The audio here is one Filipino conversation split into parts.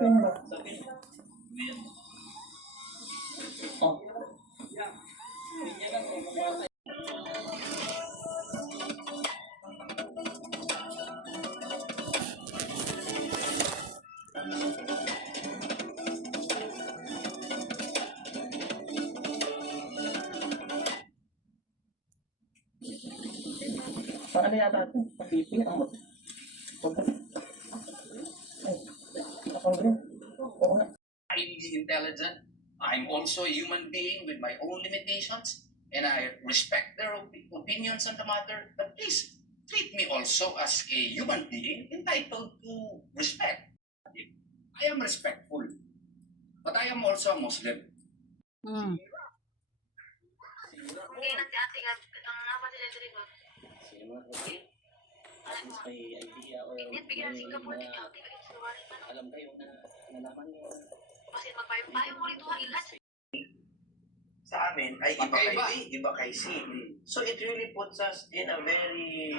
Open mo. Oh. Pang ano yata ito? Pang-BP? Ang mo? Ay, nakang-green. Oo nga. Highly intelligent. I'm also a human being with my own limitations, and I respect their opinions on the matter. But please, treat me also as a human being entitled to respect. I am respectful, but I am also a Muslim. Hmm. Hindi na si ate nga, ang apa sila dito rin ba? At least may idea or Pinit, bigyan ng Singapore may dito. Di ba yung suwarin na no? alam kayo na nalaman nyo. Kasi magpayo mo rito ha, ilan. Sa amin ay iba kay Magkaiba. B, iba kay C. So it really puts us in a very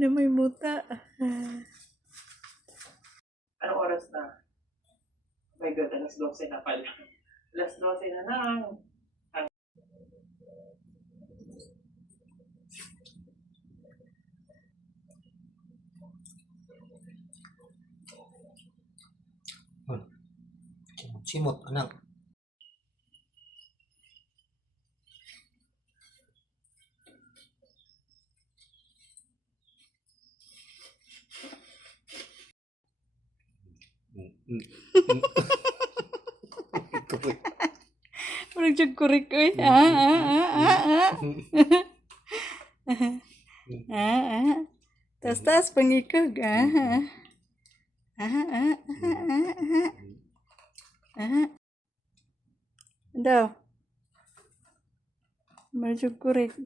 Na may muta. Anong oras na? Oh my God, alas 12 na pala. Alas 12 na lang. Simot, anak. Parang jud kurik ko eh. Tas pangikog. Daw. Medyo kurik.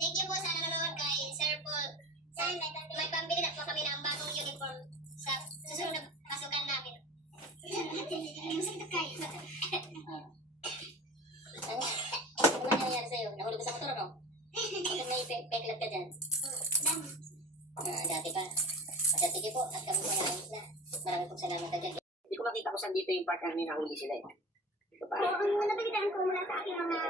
Thank you po sa nanonood kay Sir Paul. Sir, may pambili na po kami ng bagong uniform sa susunod na pasukan namin. Masakit kayo. Ano ba nangyayari sa'yo? Nahulog ka sa motor, no? Bakit may peklat ka dyan? Dati pa. Sige po, at kami po naayos na. Maraming pong salamat agad. Hindi ko makita kung saan dito yung part namin nahuli sila eh. Ito pa. Ang nabagitaan ko mula sa aking mga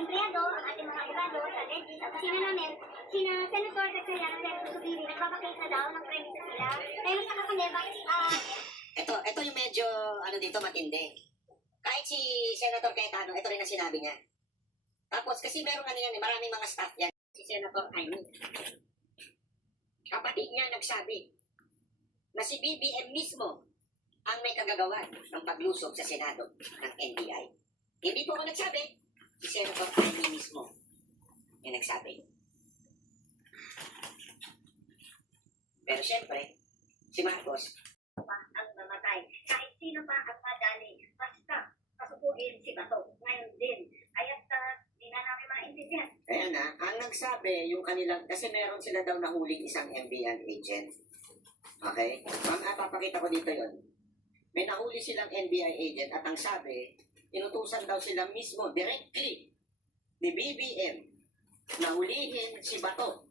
empleyado, ang ating mga abogado sa legis, at sina namin, sina Senator Secretary Senator Subiri, nagbabakay na daw ng premises nila. Kaya nagtaka kami, bakit Ito yung medyo, dito matindi. Kahit si Senator Cayetano, ito rin ang sinabi niya. Tapos, kasi meron yan, maraming mga staff yan. Si Senator Aimee. Kapatid niya nagsabi na si BBM mismo ang may kagagawan ng paglusob sa Senado ng NBI. Hindi po ako nagsabi, si Senator Aimee mismo yung nagsabi. Pero syempre, si Marcos, ang mamatay. Kahit sino pa ang madali, basta pasupuin si Bato. Ngayon din, aya't di na namin maintindihan. kaya na, ang nagsabi, yung kanilang, kasi meron sila daw nahuling isang NBI agent. Okay? Papakita ko dito yon. May nahuli silang NBI agent at ang sabi, inutusan daw sila mismo directly ni BBM na hulihin si Bato.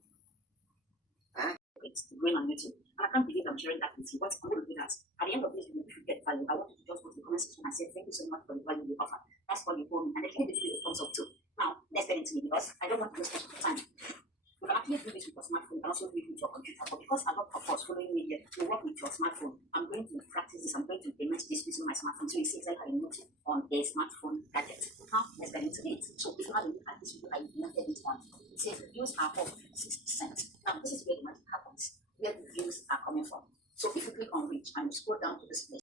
It's going on YouTube. And I can't believe I'm sharing that with you. What's good with us? At the end of this video, if you get value, I want you to just go to the comment section and say thank you so much for the value you offer. That's all you told me. And then give the video a thumbs up too. Now, let's get into it because I don't want to waste much of time. You can actually do this with your smartphone and also do it with your computer. But because a lot of us following me here, you work with your smartphone, I'm going to practice this. I'm going to implement this using my smartphone. So you see exactly how you note it on a smartphone gadget. Now, let's get into it. So if you have a look at this video, I implemented it on. It says use our home 60%. Now, this is where the magic happens. Where the views are coming from. So if you click on reach and you scroll down to this place,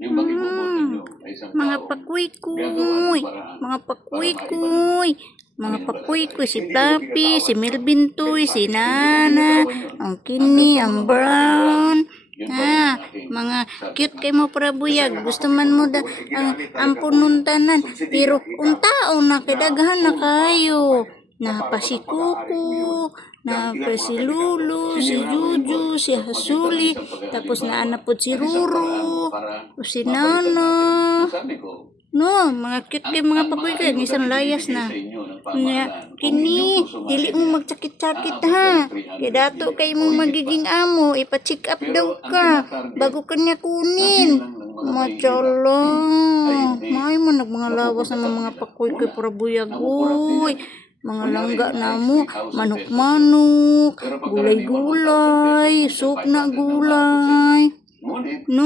Yung bakit boboto nyo ay isang Mga tao, pakuy-kuy. gagawa ng paraan Mga para pakuy-kuy. Mga maiba. pakuy-kuy. Si Papi, si Melvin Toy, si Nana, ang Kini, ang Brown. Yun pa rin ang aking Mga sabi cute ng kay mo para buyag. Gusto man mo da ang pununtanan. Pero untaon na kidaghan na kayo. Napa si Kuko, napa si Lulu, si Juju, si Hasuli, tapos naanapod si Ruru, si Nana. Sabi ko, No, mga cute kay mga papoy kay isang layas na. Nya, kini, dili mo magsakit-sakit ha. Kaya dato kay mo magiging amo, ipa-check up daw ka bago kanya kunin. Machala. May man mga lawas na mga pakoy kay para buyag. Uy, mga langga na mo, manok-manok, gulay-gulay, soup na gulay. No,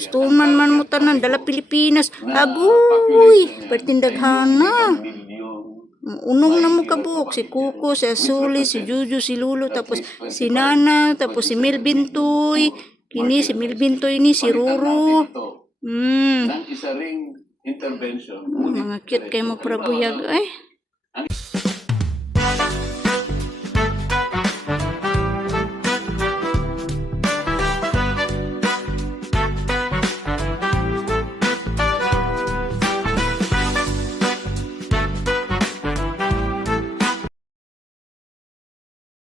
gustuman man mo tanan, dala Pilipinas. Agoy, pertindaghana. Unong na mo kabuk, si Kuko, si Asuli, si Juju, si Lulu, tapos si Nana, tapos si Melvin Toy, kini si Melvin Toy ni, si Ruru. Nang isa ring intervention. Mga cute kayo mo para buyag, ay.